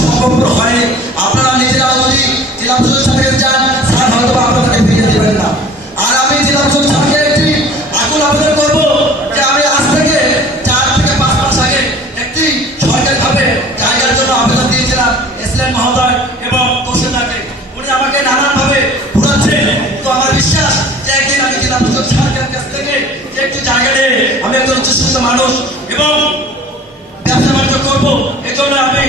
সম্পূর্ণ হয় আপনারা নিজেরাও যদি জেলা পরিষদের সাথে যান, স্যার হয়তো আপনাদেরকে ফিরে দেবেন না। আর আমি জেলা পরিষদ সাথে একটি আকুল আবেদন করব যে আমি আজ থেকে চার থেকে পাঁচ মাস আগে একটি সরকারিভাবে জায়গার জন্য আবেদন দিয়েছিলাম এসলেন মহোদয় এবং তহসিলদারকে উনি আমাকে নানানভাবে ঘুরাচ্ছেন। তো আমার বিশ্বাস যে একদিন আমি জেলা পরিষদ সরকারের কাছ থেকে যে একটি জায়গা নিয়ে আমি একজন উচ্চশিক্ষিত মানুষ এবং ব্যবসা বাণিজ্য করব, এজন্য আমি